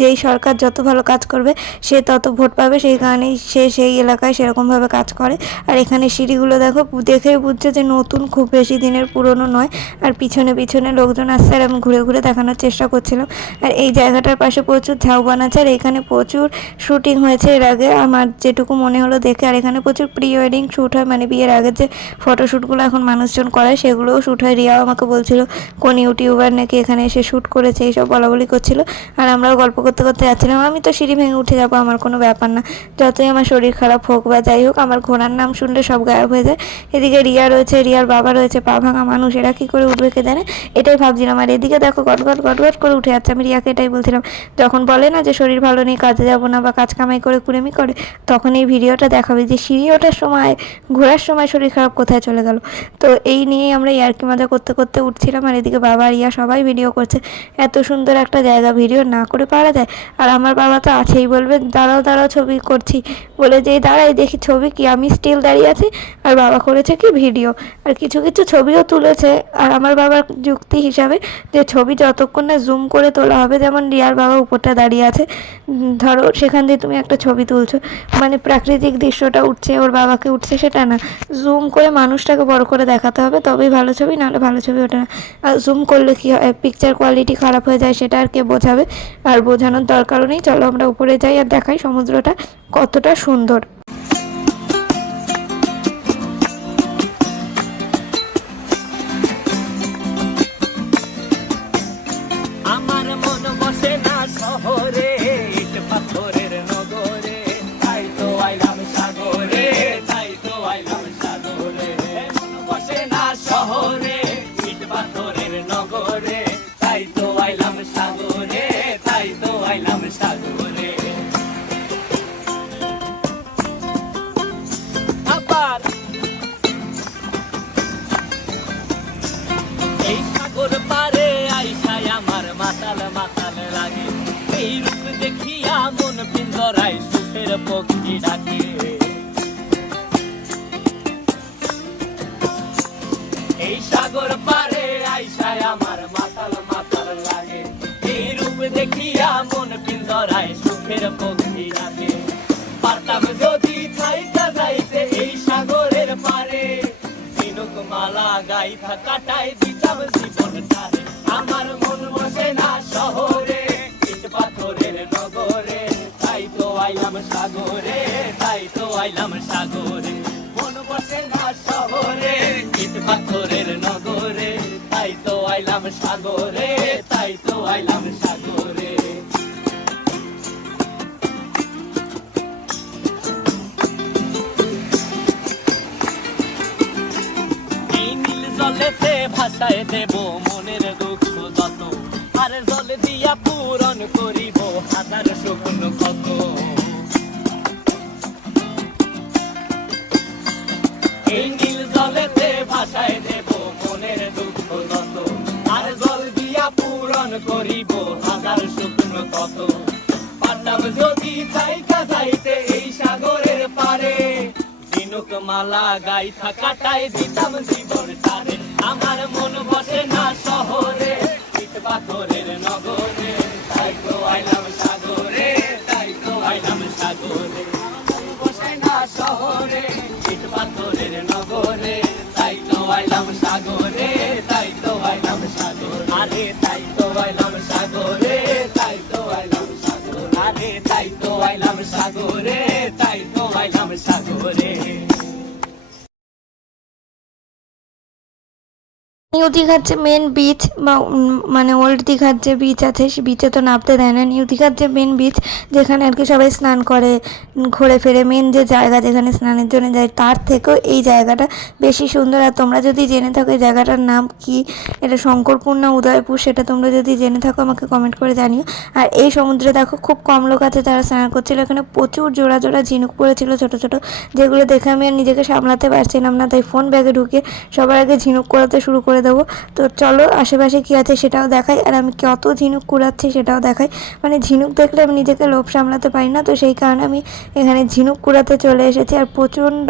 যেই সরকার যত ভালো কাজ করবে সে তত ভোট পাবে, সেই কারণেই সে সেই এলাকায় সেরকমভাবে কাজ করে। আর এখানে সিঁড়িগুলো দেখো, দেখেই বুঝছো যে নতুন, খুব বেশি দিনের পুরনো নয়। আর পিছনে পিছনে লোকজন আসছে, আর আমি ঘুরে ঘুরে দেখানোর চেষ্টা করছিলাম। আর এই জায়গাটার পাশে প্রচুর ঝাউবন আছে, আর এখানে প্রচুর শ্যুটিং হয়েছে এর আগে, আমার যেটুকু মনে হলো দেখে। আর এখানে প্রচুর প্রি ওয়েডিং শ্যুট হয়, মানে বিয়ের আগে যে ফটোশ্যুটগুলো এখন মানুষজন করে সেগুলোও শ্যুট হয়। রিয়াও আমাকে বলছিল কোন ইউটিউবার নাকি এখানে এসে শ্যুট করেছে, এইসব বলাবলি করছিল। আর আমরাও গল্প করতে করতে যাচ্ছিলাম। আমি তো সিঁড়ি ভেঙে উঠে যাবো, আমার কোনো ব্যাপার না, যতই আমার শরীর খারাপ হোক বা যাই হোক, আমার ঘোড়ার নাম শুনলে সব গায়েব হয়ে যায়। এদিকে রিয়া রয়েছে, রিয়ার বাবা রয়েছে, পা ভাঙা মানুষ, এরা কী করে উঠবে কে জানে, এটাই ভাবছিলাম। আর এদিকে দেখো গটগট গটগট করে উঠে যাচ্ছে। আমি রিয়াকে এটাই বলছিলাম, যখন বলে না যে শরীর ভালো নেই, কাজে যাবো না বা কাজ কামাই করে কুড়েমি করে, তখন এই ভিডিওটা দেখাবে যে সিঁড়ি ওঠার সময়, ঘোরার সময় শরীর খারাপ কোথায় চলে গেল। তো এই নিয়েই আমরা ইয়ার্কি মজা করতে করতে উঠছিলাম। আর এদিকে বাবা, রিয়া সবাই ভিডিও করছে। এত সুন্দর একটা জায়গা ভিডিও না করে পারা যায়? আর আমার বাবা তো আছেই, বলবে দাঁড়াও দাঁড়াও ছবি করছি, বলে যেই দাঁড়াই দেখি ছবি কি, আমি স্টিল দাঁড়িয়ে আছি আর বাবা করেছে কি ভিডিও। আর কিছু কিছু ছবিও তুলেছে। আর আমার বাবার যুক্তি হিসাবে যে ছবি যতক্ষণ না জুম করে তোলা হবে, যেমন রিয়ার বাবা উপরটা দাঁড়িয়ে আছে, ধরো সেখান দিয়ে তুমি একটা ছবি তুলছো, মানে প্রাকৃতিক দৃশ্যটা উঠছে, ওর বাবাকে উঠছে, সেটা না, জুম করে মানুষটাকে বড় করে দেখাতে হবে, তবেই ভালো ছবি, নাহলে ভালো ছবি ওঠে না। আর জুম করলে কি হয়, পিকচার কোয়ালিটি খারাপ হয়ে যায়, সেটা আর কে বোঝাবে? আর বোঝানোর দরকারও নেই। চলো আমরা উপরে যাই আর দেখাই সমুদ্রটা কতটা সুন্দর। আমার মন বসে না শহরে, ইট পাথরের নগরে, তাই তো আইলাম সাগরে, তাই তো আইলাম সাগরে। মন বসে না শহরে, ইট পাথরের নগরে, তাই তো আইলাম সাগরে, তাই তো আইলাম সাগরে। আবার এই সাগর পারে আইসায় আমার মাতাল মাতাল লাগে, এই রূপ দেখিয়া মন পিঞ্জরায় সুখের পক্ষী ডাকে। এই সাগর পারে আইসায় আমার মাতাল মাতাল লাগে, এই রূপ দেখিয়া মন পিঞ্জরায় সুখের পক্ষী ডাকে। পারতাম যদি থাইকা যাইতে এই সাগরের পারে, ঝিনুক মালা গাইথা কাটাই দিতাম জীবনটারে। আমার মন বসে না শহরে, ইট পাথরের নগরে, তাই তো আইলাম সাগরে, তাই তো আইলাম সাগরে। মন বসে না শহরে, ইট পাথরের নগরে, তাই তো আইলাম সাগরে, তাই তো আইলাম সাগরে। জলেতে ভাসায় দেব মনের দুঃখ যত, আর জল দিয়া পূরণ করিব হাজার স্বপ্ন কত। এই নীল জলেতে ভাসায় দেব মনের দুঃখ যত, আর জল দিয়া পূরণ করিব হাজার স্বপ্ন কত। পারতাম যদি থাইকা যাইতে এই সাগরের পারে, ঝিনুক মালা গাইথা কাটাই দিতাম জীবনটারে। আমার মন বসে না শহরে, ইট পাথরের নগরে, তাই তো আইলাম সাগরে, তাই তো আইলাম সাগরে। মন বসে না শহরে, ইট পাথরের নগরে, তাই তো আইলাম সাগরে, তাই তো আইলাম সাগরে। আরে তাই তো আইলাম সাগরে, তাই তো আইলাম সাগরে। আরে তাই তো আইলাম সাগরে, তাই তো আইলাম সাগরে। নিউ দীঘার যে মেন বিচ বা মানে ওল্ড দীঘার যে বিচ আছে সে বিচে তো নামতে দেয় না। নিউ দীঘার যে মেন বিচ যেখানে আর কি সবাই স্নান করে ঘুরে ফেরে, মেন যে জায়গা যেখানে স্নানের জন্য যায়, তার থেকেও এই জায়গাটা বেশি সুন্দর। আর তোমরা যদি জেনে থাকো এই জায়গাটার নাম কি, এটা শঙ্করপুর না উদয়পুর, সেটা তোমরা যদি জেনে থাকো আমাকে কমেন্ট করে জানিও। আর এই সমুদ্রে দেখো খুব কম লোক আছে যারা স্নান করছিল, এখানে প্রচুর জোড়া জোড়া ঝিনুক পড়েছিল ছোটো ছোটো, যেগুলো দেখে আমি আর নিজেকে সামলাতে পারছিলাম না, তাই ফোন ব্যাগে ঢুকে সবার আগে ঝিনুক কুড়াতে শুরু করে দেবো। তো চলো আশেপাশে কী আছে সেটাও দেখাই, আর আমি কত ঝিনুক কুড়াচ্ছি সেটাও দেখাই। মানে ঝিনুক দেখলে আমি নিজেকে লোভ সামলাতে পারি না, তো সেই কারণে আমি এখানে ঝিনুক কুড়াতে চলে এসেছি। আর প্রচণ্ড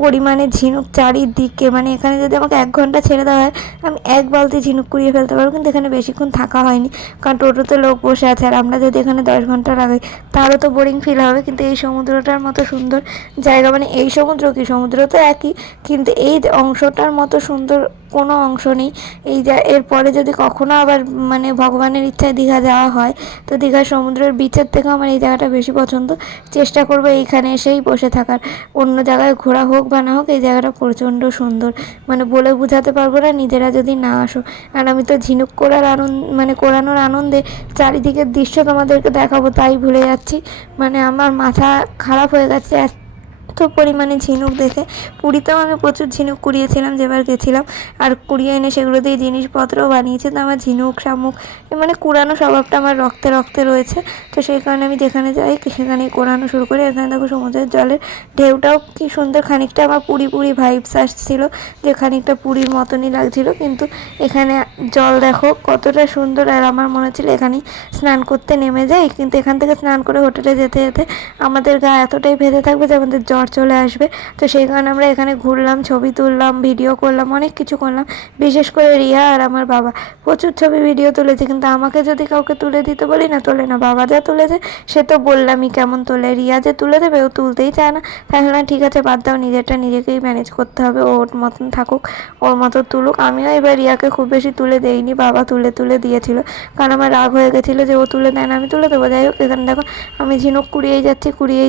পরিমাণে ঝিনুক চারিদিকে, মানে এখানে যদি আমাকে 1 ঘন্টা ছেড়ে দেওয়া হয় আমি 1 বালতি ঝিনুক কুড়িয়ে ফেলতে পারবো, কিন্তু এখানে বেশিক্ষণ থাকা হয়নি কারণ টোটোতে লোক বসে আছে। আর আমরা যদি এখানে 10 ঘন্টা লাগাই তাহলে তো বোরিং ফিল হবে, কিন্তু এই সমুদ্রটার মতো সুন্দর জায়গা, মানে এই সমুদ্র কি, সমুদ্র তো একই, কিন্তু এই অংশটার মতো সুন্দর কোনো অংশ নেই। এই এরপরে যদি কখনো আবার মানে ভগবানের ইচ্ছায় দীঘা যাওয়া হয়, তো দীঘার সমুদ্রের বিচের থেকে আমার এই জায়গাটা বেশি পছন্দ। চেষ্টা করবো এইখানে এসেই বসে থাকার, অন্য জায়গায় ঘোরা হোক বা না হোক এই জায়গাটা প্রচণ্ড সুন্দর, মানে বলে বোঝাতে পারবো না নিজেরা যদি না আসো। আর আমি তো ঝিনুক কোড়ার মানে কোড়ানোর আনন্দে চারিদিকের দৃশ্য তোমাদেরকে দেখাবো তাই ভুলে যাচ্ছি, মানে আমার মাথা খারাপ হয়ে গেছে এত পরিমাণে ঝিনুক দেখে। পুরীতেও আমি প্রচুর ঝিনুক কুড়িয়েছিলাম যেবার গেছিলাম, আর কুড়িয়ে এনে সেগুলো দিয়ে জিনিসপত্রও বানিয়েছি। তো আমার ঝিনুক শামুক মানে কুড়ানো স্বভাবটা আমার রক্তে রক্তে রয়েছে, তো সেই কারণে আমি যেখানে যাই সেখানেই কোড়ানো শুরু করি। এখানে দেখো সমুদ্রের জলের ঢেউটাও কি সুন্দর, খানিকটা আমার পুরী পুরী ভাইবস আসছিলো, যে খানিকটা পুরীর মতনই লাগছিল, কিন্তু এখানে জল দেখো কতটা সুন্দর। আর আমার মনে হচ্ছিলো এখানেই স্নান করতে নেমে যাই, কিন্তু এখান থেকে স্নান করে হোটেলে যেতে যেতে আমাদের গা এতটাই ভেজে থাকবে যে আমাদের জ্বর চলে আসবে। তো সেই কারণে আমরা এখানে ঘুরলাম, ছবি তুললাম, ভিডিও করলাম, অনেক কিছু করলাম। বিশেষ করে রিয়া আর আমার বাবা প্রচুর ছবি ভিডিও তুলেছে, কিন্তু আমাকে যদি কাউকে তুলে দিতে বলি না তোলে না। বাবা যা তুলেছে সে তো বললামই কেমন তোলে, রিয়া যে তুলে দেবে ও তুলতেই চায় না। তাহলে ঠিক আছে বাদ দাও, নিজেরটা নিজেকেই ম্যানেজ করতে হবে, ওর মতন থাকুক, ওর মতো তুলুক। আমিও এবার রিয়াকে খুব বেশি তুলে দেইনি, বাবা তুলে তুলে দিয়েছিল, কারণ আমার রাগ হয়ে গেছিলো যে ও তুলে দেয় না আমি তুলে দেবো। যাই হোক এখানে দেখো আমি ঝিনুক কুড়িয়েই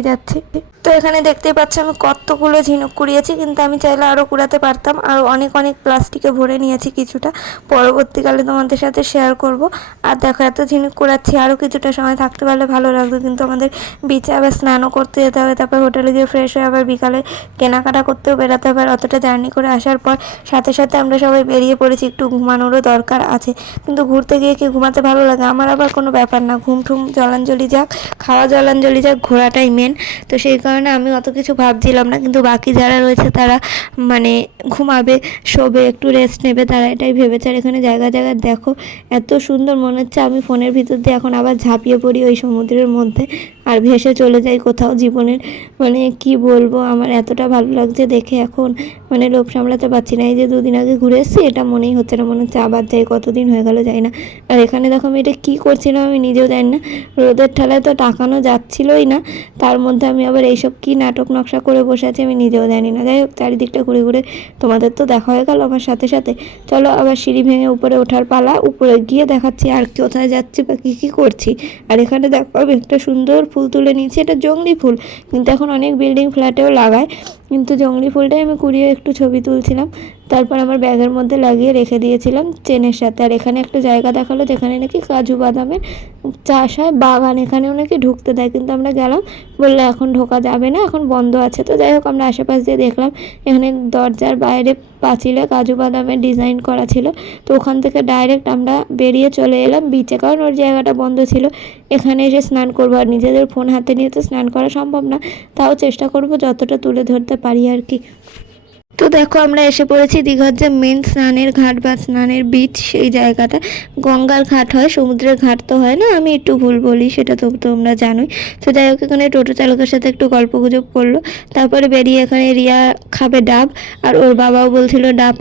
যাচ্ছি। তো এখানে দেখতেই পাচ্ছ আমি কতগুলো ঝিনুক কুড়িয়েছি, কিন্তু আমি চাইলে আরও কুড়াতে পারতাম। আর অনেক প্লাস্টিকে ভরে নিয়েছি কিছুটা, পরবর্তীকালে তোমাদের সাথে শেয়ার করব। আর দেখো এত ঝিনুক কুড়াচ্ছি, আরও কিছুটা সময় থাকতে পারলে ভালো লাগতো, কিন্তু আমাদের বিচে আবার স্নানও করতে যেতে হবে, তারপর হোটেলে গিয়ে ফ্রেশ হয়ে আবার বিকালে কেনাকাটা করতেও বেরোতে হবে। অতটা জার্নি করে আসার পর সাথে সাথে আমরা সবাই বেরিয়ে পড়েছি, একটু ঘুমানোরও দরকার আছে, কিন্তু ঘুরতে গিয়ে কি ঘুমাতে ভালো লাগে? আমার আবার কোনো ব্যাপার না, ঘুম ঠুম জলাঞ্জলি যাক, খাওয়া জলাঞ্জলি যাক, ঘোরাটাই মেন। তো সেই কারণে আমি অত কিছু ভাবছিলাম না, কিন্তু বাকি যারা রয়েছে তারা মানে ঘুমাবে, শোবে, একটু রেস্ট নেবে, তারা এটাই ভেবেছে। আর এখানে জায়গা দেখো এত সুন্দর, মনে হচ্ছে আমি ফোনের ভিতর দিয়ে এখন আবার ঝাঁপিয়ে পড়ি ওই সমুদ্রের মধ্যে আর ভেসে চলে যাই কোথাও জীবনের। মানে কি বলবো, আমার এতটা ভালো লাগছে দেখে এখন, মানে লোভ সামলাতে পারছি না। এই যে 2 দিন আগে ঘুরে এসেছি এটা মনেই হচ্ছে না, মনে হচ্ছে আবার যাই, কতদিন হয়ে গেল যাই না। আর এখানে দেখো আমি এটা কী করছিলাম আমি নিজেও জানি না, রোদের ঠালায় তো তাকানো যাচ্ছিলই না, তার মধ্যে আমি আবার এইসব কী নাটক নকশা করে বসে আছি আমি নিজেও জানি না। যাই হোক চারিদিকটা ঘুরে ঘুরে তোমাদের তো দেখা হয়ে গেল আমার সাথে সাথে। চলো আবার সিঁড়ি ভেঙে উপরে ওঠার পালা, উপরে গিয়ে দেখাচ্ছি আর কোথায় যাচ্ছি বা কী করছি। আর এখানে দেখো আমি একটা সুন্দর ফুল তুলে নিয়েছি, এটা জংলি ফুল, কিন্তু এখন অনেক বিল্ডিং ফ্ল্যাটেও লাগায়, কিন্তু জংলি ফুলটাই আমি কুড়িয়ে একটু ছবি তুলছিলাম, তারপর আমার ব্যাগের মধ্যে লাগিয়ে রেখে দিয়েছিলাম চেনের সাথে। আর এখানে একটা জায়গা দেখালো যেখানে নাকি কাজু বাদামের চাষ হয়, বাগান, এখানেও নাকি ঢুকতে দেয়, কিন্তু আমরা গেলাম, বললো এখন ঢোকা যাবে না, এখন বন্ধ আছে। তো যাই হোক আমরা আশেপাশ দিয়ে দেখলাম, এখানে দরজার বাইরে পাঁচিলে কাজু বাদামের ডিজাইন করা ছিল, তো ওখান থেকে ডাইরেক্ট আমরা বেরিয়ে চলে এলাম বিচে, কারণ ওর জায়গাটা বন্ধ ছিল। এখানে এসে স্নান করবো, আর নিজেদের ফোন হাতে নিয়ে তো স্নান করা সম্ভব না, তাও চেষ্টা করবো যতটা তুলে ধরতে পারি আর কি। তো দেখো আমরা এসে পড়েছি দীঘার যে মেন স্নানের ঘাট বা স্নানের বিচ, সেই জায়গাটা গঙ্গার ঘাট হয়, সমুদ্রের ঘাট তো হয় না, আমি একটু ভুল বলি সেটা তো তোমরা জানোই। তো যাই হোক এখানে টোটো চালকের সাথে একটু গল্পগুজব করলো, তারপরে বেরিয়ে এখানে রিয়া খাবে ডাব, আর ওর বাবাও বলছিল ডাব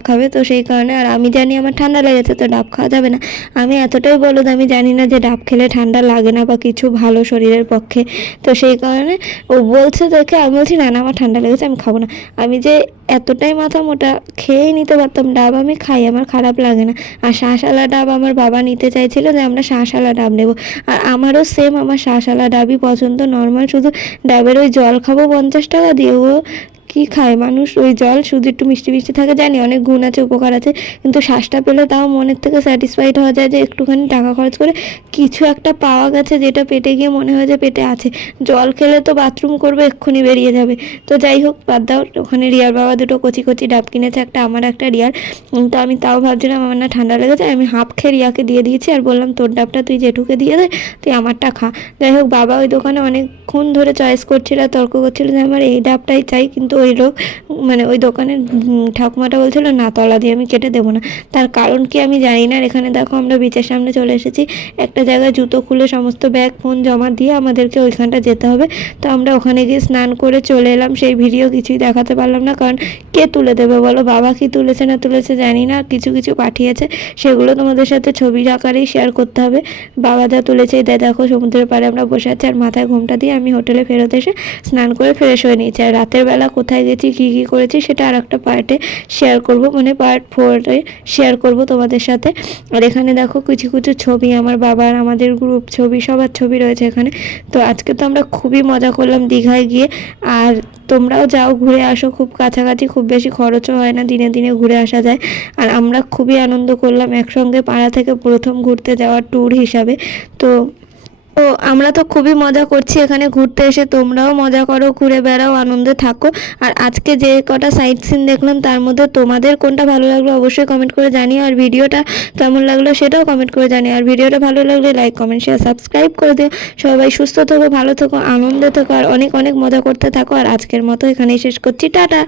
খাবে, তো সেই কারণে, আর আমি জানি আমার ঠান্ডা লেগেছে তো ডাব খাওয়া যাবে না। আমি এতটাই বলদ, আমি জানি না যে ডাব খেলে ঠান্ডা লাগে না বা কিছু ভালো শরীরের পক্ষে, তো সেই কারণে ও বলছে দেখে আমি বলছি না আমার ঠান্ডা লেগেছে আমি খাবো না। আমি যে এতটাই মাথা মোটা, খেয়েই নিতে পারতাম ডাব, আমি খাই, আমার খারাপ লাগে না। আর শাঁসালা ডাব আমার বাবা নিতে চাইছিল যে আমরা শাঁসালা ডাব নেব, আর আমারও সেম, আমার শাঁসালা ডাবই পছন্দ, নর্মাল শুধু ডাবের ওই জল খাবো 50 টাকা দিয়ে, ও কি কি খায় মানুষ ওই জল, শুধু একটু মিষ্টি মিষ্টি থাকে, জানি অনেক গুণ আছে, উপকার আছে, কিন্তু শ্বাসটা পেলে তাও মনের থেকে স্যাটিসফাইড হওয়া যায় যে একটুখানি টাকা খরচ করে কিছু একটা পাওয়া গেছে যেটা পেটে গিয়ে মনে হয় যে পেটে আছে। জল খেলে তো বাথরুম করবে এক্ষুনি বেরিয়ে যাবে। তো যাই হোক বাদ দাও। ওখানে রিয়ার বাবা দুটো কচি কচি ডাব কিনেছে, একটা আমার একটা রিয়ার। তো আমি তাও ভাবছিলাম আমার না ঠান্ডা লেগেছে, আমি হাফ খেয়ে রিয়াকে দিয়ে দিয়েছি আর বললাম তোর ডাবটা তুই জেঠুকে দিয়ে দে, তুই আমারটা খা। যাই হোক বাবা ওই দোকানে অনেকক্ষণ ধরে চয়েস করছিল আর তর্ক করছিল যে আমার এই ডাবটাই চাই, কিন্তু ওই লোক মানে ওই দোকানের ঠাকুমাটা বলছিল না তলা দিয়ে আমি কেটে দেবো না। তার কারণ কি আমি জানি না। আর এখানে দেখো আমরা বিচের সামনে চলে এসেছি, একটা জায়গায় জুতো খুলে সমস্ত ব্যাগ ফোন জমা দিয়ে আমাদেরকে ওইখানটা যেতে হবে। তো আমরা ওখানে গিয়ে স্নান করে চলে এলাম। সেই ভিডিও কিছুই দেখাতে পারলাম না, কারণ কে তুলে দেবে বলো। বাবা কি তুলেছে না তুলেছে জানি না, কিছু কিছু পাঠিয়েছে, সেগুলো তোমাদের সাথে ছবির আকারেই শেয়ার করতে হবে। বাবা যা তুলেছে এই দেখো, সমুদ্রের পাড়ে আমরা বসে আছি আর মাথায় ঘোমটা দিয়ে আমি হোটেলে ফেরত এসে স্নান করে ফ্রেশ হয়ে নিয়েছি। আর রাতের বেলা কোথায় গেছি কী কী করেছি সেটা আর একটা পার্টে শেয়ার করব, মানে পার্ট 4-এ শেয়ার করব তোমাদের সাথে। আর এখানে দেখো কিছু কিছু ছবি আমার বাবার, আমাদের গ্রুপ ছবি, সবার ছবি রয়েছে এখানে। তো আজকে তো আমরা খুবই মজা করলাম দীঘায় গিয়ে। আর তোমরাও যাও, ঘুরে আসো, খুব কাছাকাছি, খুব বেশি খরচও হয় না, দিনে দিনে ঘুরে আসা যায়। আর আমরা খুবই আনন্দ করলাম একসঙ্গে, পাড়া থেকে প্রথম ঘুরতে যাওয়ার ট্যুর হিসাবে। তো আমরা তো খুবই মজা করছি এখানে ঘুরতে এসে, তোমরাও মজা করো, ঘুরে বেড়াও, আনন্দে থাকো। আর আজকে যে কটা সাইট সিন দেখলাম তার মধ্যে তোমাদের কোনটা ভালো লাগলো অবশ্যই কমেন্ট করে জানিও, আর ভিডিওটা কেমন লাগলো সেটাও কমেন্ট করে জানিও। আর ভিডিওটা ভালো লাগলে লাইক কমেন্ট শেয়ার সাবস্ক্রাইব করে দিও। সবাই সুস্থ থেকো, ভালো থেকো, আনন্দে থেকো, আর অনেক অনেক মজা করতে থাকো। আর আজকের মতো এখানেই শেষ করছি, টাটা।